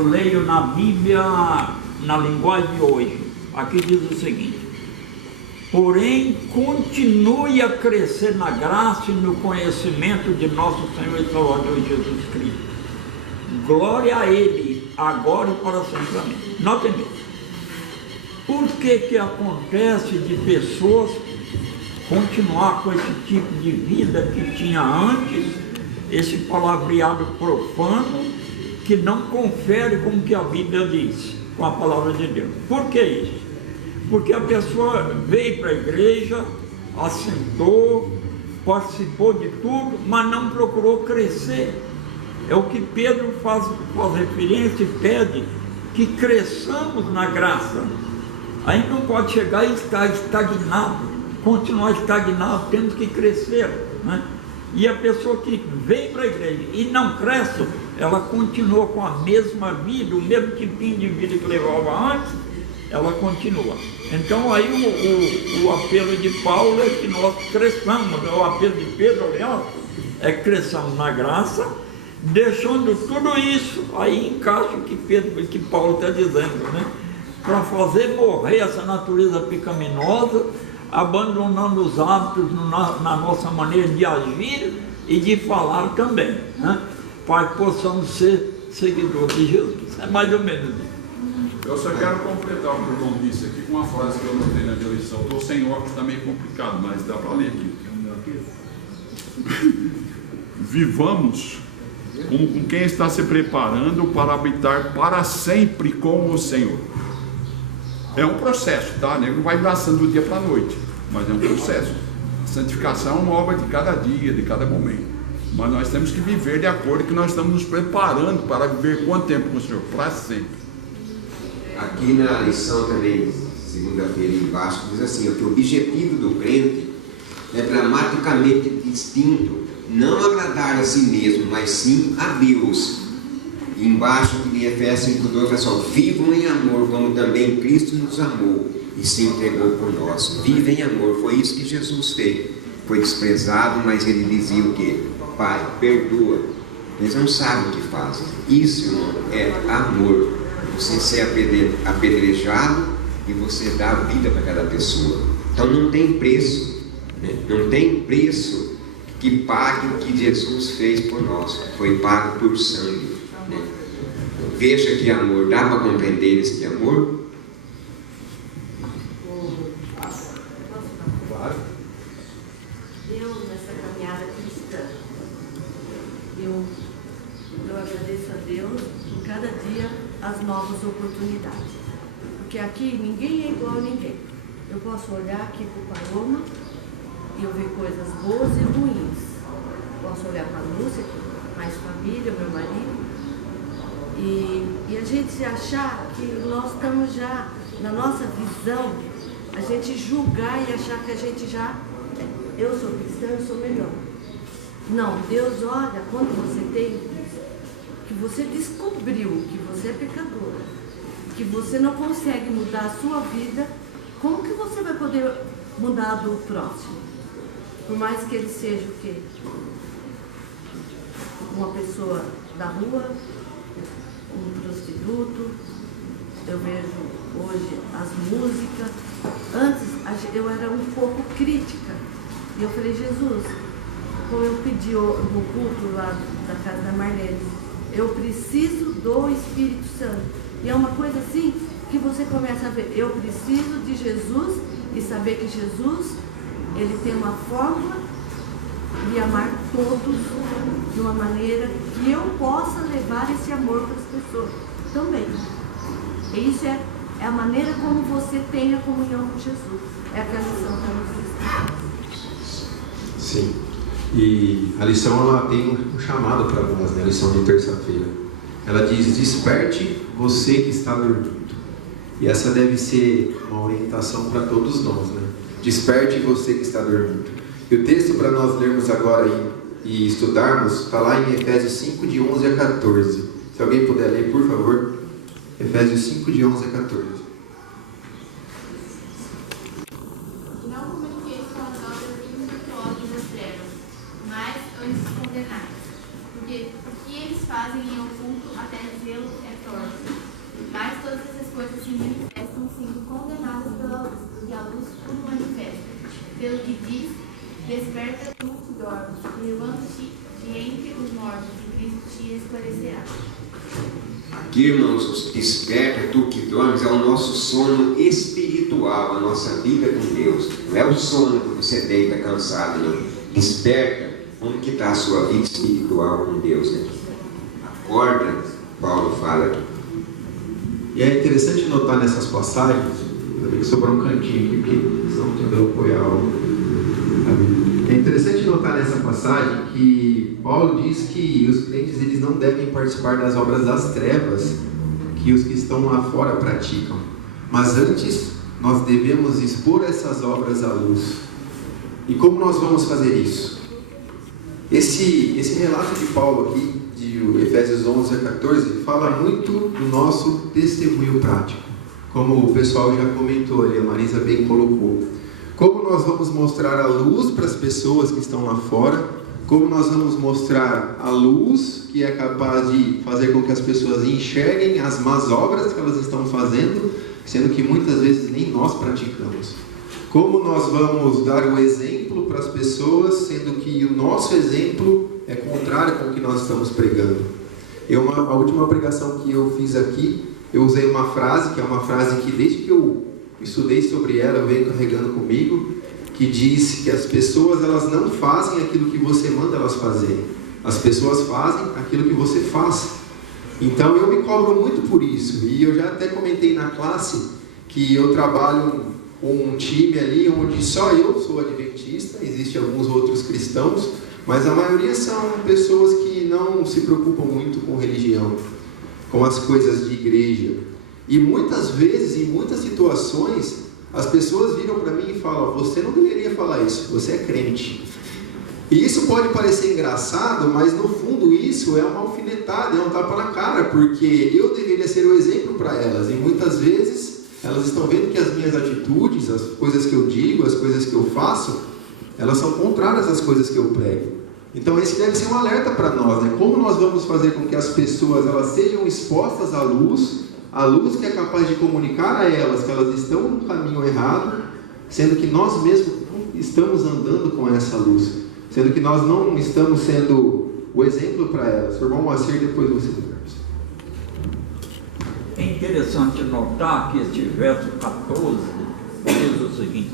Eu leio na Bíblia, na linguagem de hoje. Aqui diz o seguinte: porém, continue a crescer na graça e no conhecimento de nosso Senhor e Salvador Jesus Cristo. Glória a Ele, agora e para sempre. Amém. Notem bem. Por que acontece de pessoas continuar com esse tipo de vida que tinha antes, esse palavreado profano, que não confere com o que a Bíblia diz, com a palavra de Deus? Por que isso? Porque a pessoa veio para a igreja, assentou, participou de tudo, mas não procurou crescer. É o que Pedro faz referência e pede, que cresçamos na graça. A gente não pode chegar e estar estagnado, continuar estagnado, temos que crescer, né? E a pessoa que vem para a igreja e não cresce, ela continua com a mesma vida, o mesmo tipinho de vida que levava antes, ela continua. Então aí o apelo de Paulo é que nós cresçamos, o apelo de Pedro, aliás, é que cresçamos na graça, deixando tudo isso, aí encaixa o que Paulo está dizendo, né? Para fazer morrer essa natureza pecaminosa, abandonando os hábitos na nossa maneira de agir e de falar também, né? Para que possamos ser seguidores de Jesus. É mais ou menos isso. Eu só quero completar o que o irmão disse aqui com uma frase que eu notei na eleição. Estou sem óculos, está meio complicado, mas dá para ler aqui. Vivamos como com quem está se preparando para habitar para sempre com o Senhor. É um processo, tá? Não vai nascendo do dia para a noite, mas é um processo. A santificação é uma obra de cada dia, de cada momento. Mas nós temos que viver de acordo que nós estamos nos preparando para viver quanto tempo com o Senhor? Para sempre. Aqui na lição também, segunda-feira embaixo, diz assim, que o objetivo do crente é dramaticamente distinto, não agradar a si mesmo, mas sim a Deus. E embaixo de Efésios 5:2, pessoal, vivam em amor, como também Cristo nos amou e se entregou por nós. Viva em amor, foi isso que Jesus fez. Foi desprezado, mas ele dizia o quê? Pai, perdoa. Eles não sabem o que fazem. Isso, irmão, é amor. Você ser apedrejado e você dar a vida para cada pessoa. Então não tem preço, né? Não tem preço que pague o que Jesus fez por nós. Foi pago por sangue, né? Veja que amor, dá para compreender esse amor? Claro. Eu, nessa caminhada cristã, eu agradeço a Deus por cada dia as novas oportunidades. Porque aqui ninguém é igual a ninguém. Eu posso olhar aqui para o Paloma e eu ver coisas boas e ruins. Posso olhar para a Lúcia, mais família, meu marido, e a gente achar que nós estamos já, na nossa visão, a gente julgar e achar que a gente já, eu sou cristã, eu sou melhor. Não, Deus olha quando você tem isso, que você descobriu que você é pecadora, que você não consegue mudar a sua vida, como que você vai poder mudar a do próximo? Por mais que ele seja o quê? Uma pessoa da rua, um prostituto. Eu vejo hoje as músicas. Antes eu era um pouco crítica. E eu falei, Jesus, como eu pedi no culto lá da casa da Marlene, eu preciso do Espírito Santo. E é uma coisa assim que você começa a ver. Eu preciso de Jesus e saber que Jesus, ele tem uma fórmula de amar todos de uma maneira que eu possa levar esse amor para as pessoas também. E isso é a maneira como você tem a comunhão com Jesus. É aquela lição que nós. Sim. E a lição, ela tem um chamado para nós, né? A lição de terça-feira. Ela diz, desperte você que está dormindo. E essa deve ser uma orientação para todos nós, né? Desperte você que está dormindo. E o texto para nós lermos agora e estudarmos está lá em Efésios 5, de 11 a 14. Se alguém puder ler, por favor. Efésios 5, de 11 a 14. Não comuniqueis com as obras infrutuosas das trevas, mas antes condenai. Porque o que eles fazem em oculto, até dizê-lo, é torto. Aqui, irmãos, desperta tu que dormes, é o nosso sono espiritual, a nossa vida com Deus. Não é o sono que você deita cansado, não. Desperta, onde que está a sua vida espiritual com Deus, né? Acorda, Paulo fala aqui. E é interessante notar nessas passagens, ainda bem que sobrou um cantinho aqui, porque senão não deu apoiar é interessante notar nessa passagem que Paulo diz que os crentes eles não devem participar das obras das trevas que os que estão lá fora praticam, mas antes nós devemos expor essas obras à luz. E como nós vamos fazer isso? Esse relato de Paulo aqui, de Efésios 11 a 14, fala muito do nosso testemunho prático, como o pessoal já comentou ali, a Marisa bem colocou. Como nós vamos mostrar a luz para as pessoas que estão lá fora, como nós vamos mostrar a luz que é capaz de fazer com que as pessoas enxerguem as más obras que elas estão fazendo, sendo que muitas vezes nem nós praticamos. Como nós vamos dar o exemplo para as pessoas, sendo que o nosso exemplo é contrário com o que nós estamos pregando. A última pregação que eu fiz aqui, eu usei uma frase, que é uma frase que desde que eu estudei sobre ela, eu venho carregando comigo, que diz que as pessoas elas não fazem aquilo que você manda elas fazerem, as pessoas fazem aquilo que você faz. Então eu me cobro muito por isso, e eu já até comentei na classe que eu trabalho com um time ali onde só eu sou adventista, existem alguns outros cristãos, mas a maioria são pessoas que não se preocupam muito com religião, com as coisas de igreja. E muitas vezes, em muitas situações, as pessoas viram para mim e falam: você não deveria falar isso, você é crente. E isso pode parecer engraçado, mas no fundo isso é uma alfinetada, é um tapa na cara, porque eu deveria ser o exemplo para elas. E muitas vezes elas estão vendo que as minhas atitudes, as coisas que eu digo, as coisas que eu faço, elas são contrárias às coisas que eu prego. Então esse deve ser um alerta para nós, né? Como nós vamos fazer com que as pessoas elas sejam expostas à luz, a luz que é capaz de comunicar a elas que elas estão no caminho errado, sendo que nós mesmos não estamos andando com essa luz, sendo que nós não estamos sendo o exemplo para elas. Sr. Irmão Moacir, depois você conversa. É interessante notar que este verso 14 diz o seguinte: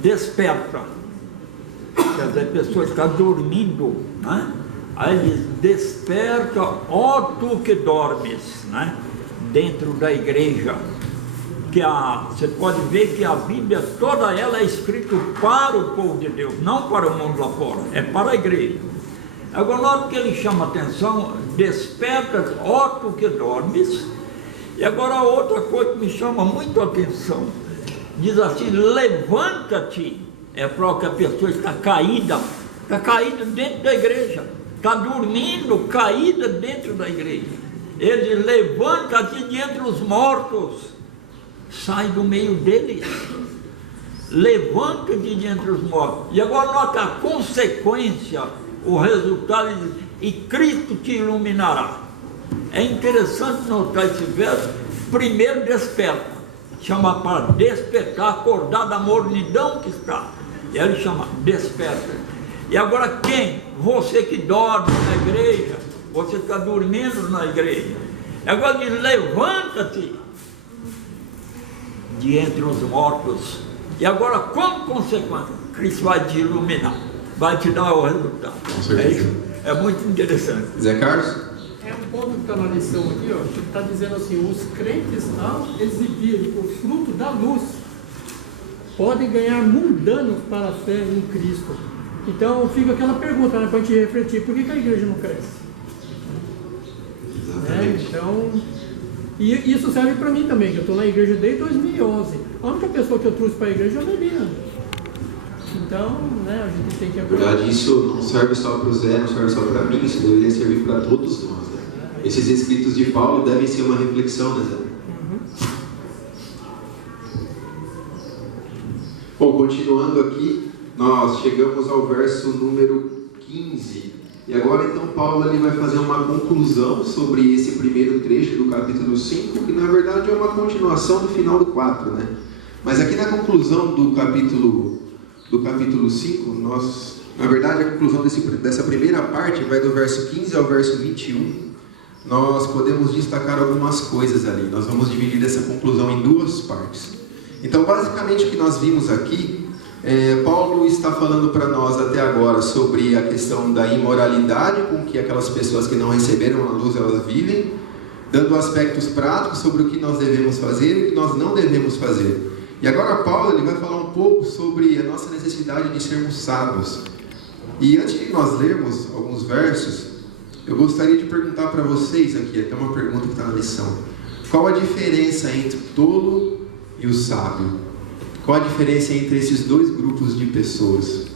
desperta. Quer dizer, a pessoa está dormindo, né? Aí ele diz: desperta, ó tu que dormes, né? Dentro da igreja, que você pode ver que a Bíblia toda ela é escrita para o povo de Deus, não para o mundo lá fora, é para a igreja. Agora, logo que ele chama a atenção: desperta, ó tu que dormes. E agora outra coisa que me chama muito a atenção, diz assim: levanta-te. É para que a pessoa está caída dentro da igreja, está dormindo, caída dentro da igreja. Ele diz: levanta-te de entre os mortos, sai do meio deles, levanta-te de entre os mortos. E agora nota a consequência, o resultado, e Cristo te iluminará. É interessante notar esse verso. Primeiro, desperta, chama para despertar, acordar da mornidão que está. E ele chama: desperta. E agora quem? Você que dorme na igreja, você está dormindo na igreja. Agora diz: levanta-te de entre os mortos. E agora, como consequência, Cristo vai te iluminar, vai te dar o resultado. É muito interessante. Zé Carlos? É um ponto que está na lição aqui, ó, que está dizendo assim: os crentes, ao exibir o fruto da luz, podem ganhar mundanos para a fé em Cristo. Então fica aquela pergunta, né, para a gente refletir: por que a igreja não cresce? Então, e isso serve para mim também, que eu estou na igreja desde 2011. A única pessoa que eu trouxe para a igreja é o Melina. Então, né, a gente tem que... Na verdade, isso não serve só para o Zé, não serve só para mim, isso deveria servir para todos nós, né? Esses escritos de Paulo devem ser uma reflexão, né, Zé? Bom, continuando aqui, nós chegamos ao verso número 15. E agora então Paulo ele vai fazer uma conclusão sobre esse primeiro trecho do capítulo 5, que na verdade é uma continuação do final do 4, né? Mas aqui na conclusão do capítulo 5, na verdade a conclusão dessa primeira parte vai do verso 15 ao verso 21. nós podemos destacar algumas coisas ali. Nós vamos dividir essa conclusão em duas partes. Então, basicamente, o que nós vimos aqui, Paulo está falando para nós até agora sobre a questão da imoralidade com que aquelas pessoas que não receberam a luz, elas vivem, dando aspectos práticos sobre o que nós devemos fazer e o que nós não devemos fazer. E agora Paulo ele vai falar um pouco sobre a nossa necessidade de sermos sábios. E antes de nós lermos alguns versos, eu gostaria de perguntar para vocês aqui, até uma pergunta que está na lição. Qual a diferença entre o tolo e o sábio? Qual a diferença entre esses dois grupos de pessoas?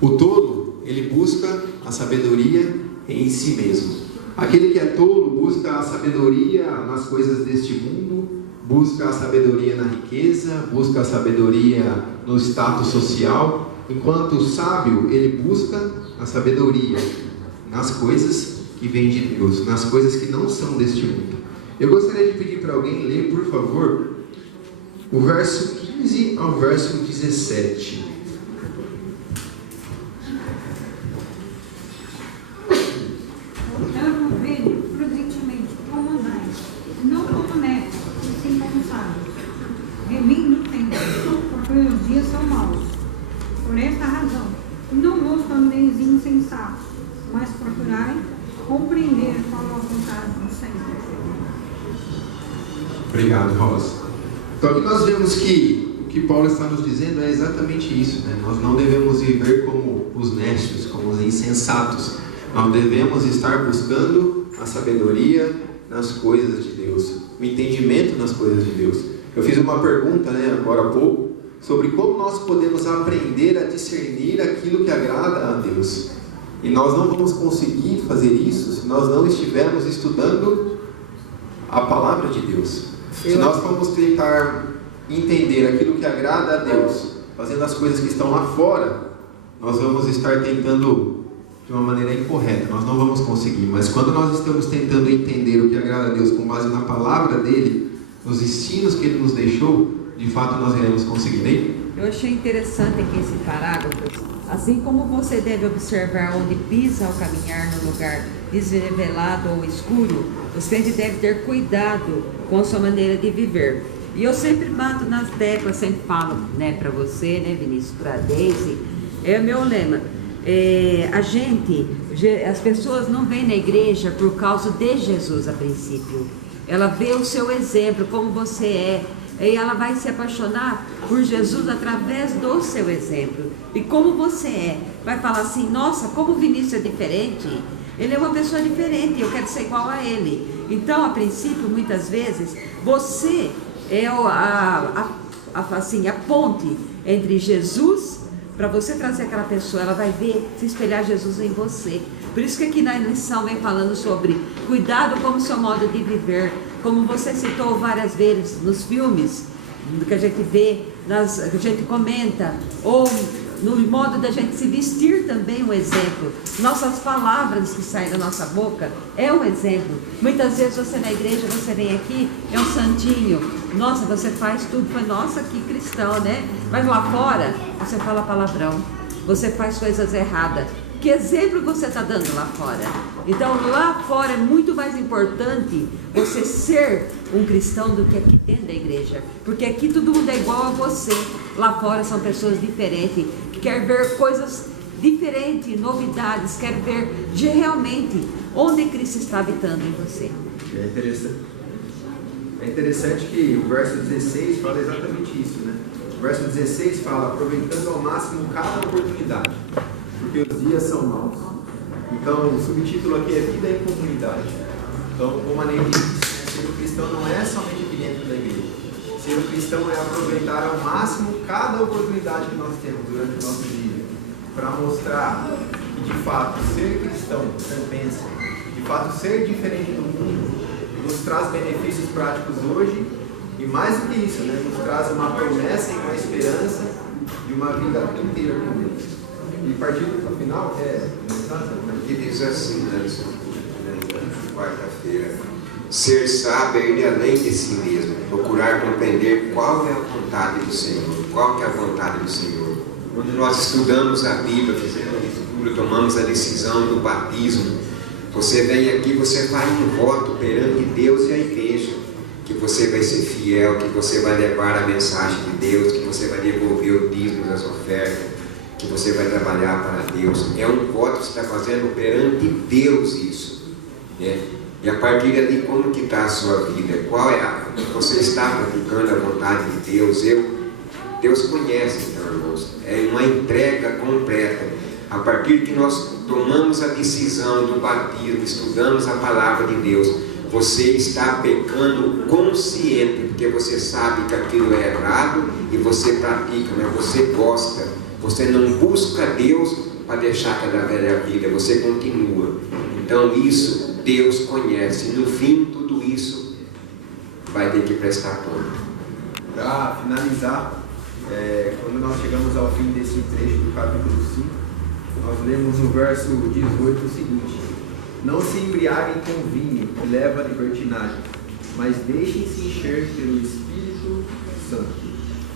O tolo, ele busca a sabedoria em si mesmo. Aquele que é tolo busca a sabedoria nas coisas deste mundo, busca a sabedoria na riqueza, busca a sabedoria no status social, enquanto o sábio, ele busca a sabedoria nas coisas que vêm de Deus, nas coisas que não são deste mundo. Eu gostaria de pedir para alguém ler, por favor, o verso 15 ao verso 17. Remindo o tempo, porque os dias são maus. Por esta razão, não vos torneis insensatos, mas procurai compreender qual a vontade do Senhor. Obrigado, Rosa. Então aqui nós vemos que o que Paulo está nos dizendo é exatamente isso, né? Nós não devemos viver como os necios, como os insensatos. Nós devemos estar buscando a sabedoria nas coisas de Deus, o entendimento nas coisas de Deus. Eu fiz uma pergunta, agora há pouco, sobre como nós podemos aprender a discernir aquilo que agrada a Deus. E nós não vamos conseguir fazer isso se nós não estivermos estudando a palavra de Deus. Se nós formos tentar entender aquilo que agrada a Deus, fazendo as coisas que estão lá fora, nós vamos estar tentando de uma maneira incorreta, nós não vamos conseguir. Mas quando nós estamos tentando entender o que agrada a Deus com base na palavra dele, nos ensinos que ele nos deixou, de fato nós iremos conseguir, né? Eu achei interessante aqui esse parágrafo. Assim como você deve observar onde pisa ao caminhar no lugar desnivelado ou escuro, você deve ter cuidado com a sua maneira de viver. E eu sempre bato nas teclas, sempre falo, para você, Vinícius, para a Deise, é o meu lema. As pessoas não vêm na igreja por causa de Jesus a princípio. Ela vê o seu exemplo, como você é, e ela vai se apaixonar por Jesus através do seu exemplo. E como você é, vai falar assim, nossa, como o Vinícius é diferente, ele é uma pessoa diferente, eu quero ser igual a ele. Então, a princípio, muitas vezes, você é a ponte entre Jesus, para você trazer aquela pessoa, ela vai ver, se espelhar Jesus em você. Por isso que aqui na lição vem falando sobre cuidado com o seu modo de viver, como você citou várias vezes nos filmes, que a gente vê, que a gente comenta, ou no modo da gente se vestir também um exemplo. Nossas palavras que saem da nossa boca é um exemplo. Muitas vezes você na igreja, você vem aqui, é um santinho, nossa, você faz tudo, foi nossa, que cristão, né? Mas lá fora, você fala palavrão, você faz coisas erradas. Que exemplo você está dando lá fora? Então, lá fora é muito mais importante você ser um cristão do que aqui dentro da igreja. Porque aqui todo mundo é igual a você. Lá fora são pessoas diferentes, que querem ver coisas diferentes, novidades, querem ver realmente onde Cristo está habitando em você. É interessante que o verso 16 fala exatamente isso, né? O verso 16 fala, aproveitando ao máximo cada oportunidade, porque os dias são maus. Então, o subtítulo aqui é Vida em Comunidade. Então, uma maneira de ser um cristão não é somente aqui dentro da igreja. Ser um cristão é aproveitar ao máximo cada oportunidade que nós temos durante o nosso dia, para mostrar que, de fato, ser cristão compensa. De fato, ser diferente do mundo nos traz benefícios práticos hoje, e mais do que isso, nos traz uma promessa e uma esperança de uma vida inteira com Deus. E partindo para o final, que diz assim, quarta-feira: ser sábio é ir além de si mesmo, procurar compreender qual é a vontade do Senhor. Qual que é a vontade do Senhor? Quando nós estudamos a Bíblia, fizemos outubro tomamos a decisão do batismo. Você vem aqui, você faz um voto perante Deus e a igreja, que você vai ser fiel, que você vai levar a mensagem de Deus, que você vai devolver o dízimo das ofertas, que você vai trabalhar para Deus. É um voto que você está fazendo perante Deus isso, né? E a partir dali, como que está a sua vida? Qual é você está praticando a vontade de Deus? Deus conhece, então, irmãos. É uma entrega completa. A partir que nós tomamos a decisão do batismo, estudamos a palavra de Deus, você está pecando consciente, porque você sabe que aquilo é errado e você pratica, mas você gosta. Você não busca Deus para deixar aquela velha vida, você continua. Então isso Deus conhece. No fim, tudo isso vai ter que prestar conta. Para finalizar, quando nós chegamos ao fim desse trecho do capítulo 5, nós lemos no verso 18 o seguinte: não se embriaguem com vinho, que leva à libertinagem, mas deixem-se encher pelo Espírito Santo.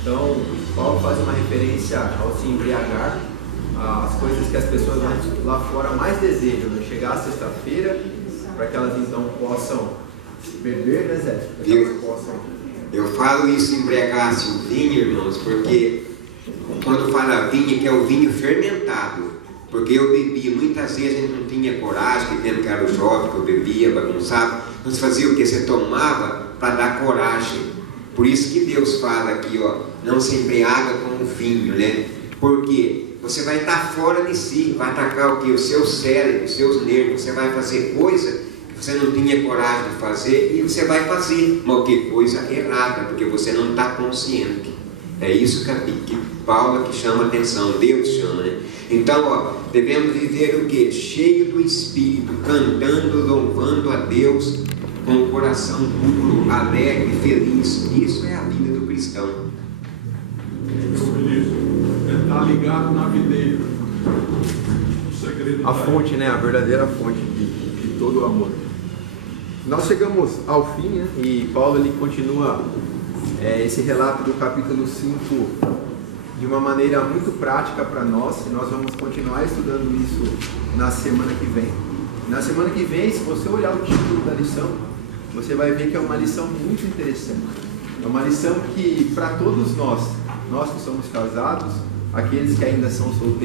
Então, Paulo faz uma referência ao se embriagar, as coisas que as pessoas lá fora mais desejam, né? Chegar a sexta-feira, para que elas então possam beber, né, Zé? Para que elas possam... Eu falo isso, embriagar-se o vinho, irmãos, porque quando fala vinho, que é o vinho fermentado. Porque eu bebia, muitas vezes a gente não tinha coragem, que tempo que era o jovem, que eu bebia, bagunçava. Então você fazia o que? Você tomava para dar coragem. Por isso que Deus fala aqui, ó, não se embriaga com o vinho, né? Porque você vai estar fora de si, vai atacar o que? O seu cérebro, os seus nervos, você vai fazer coisa que você não tinha coragem de fazer e você vai fazer, mas que coisa errada, porque você não está consciente. É isso que Paulo que chama a atenção, Deus chama, né? Então, ó, devemos viver o que? Cheio do Espírito, cantando, louvando a Deus com o coração puro, alegre, feliz. Isso é a vida do cristão. Está ligado na videira. O segredo A fonte, né? A verdadeira fonte de todo o amor. Nós chegamos ao fim, né? E Paulo ele continua esse relato do capítulo 5 de uma maneira muito prática para nós, e nós vamos continuar estudando isso na semana que vem. Na semana que vem, se você olhar o título da lição, você vai ver que é uma lição muito interessante. É uma lição que, para todos nós que somos casados, aqueles que ainda são solteiros,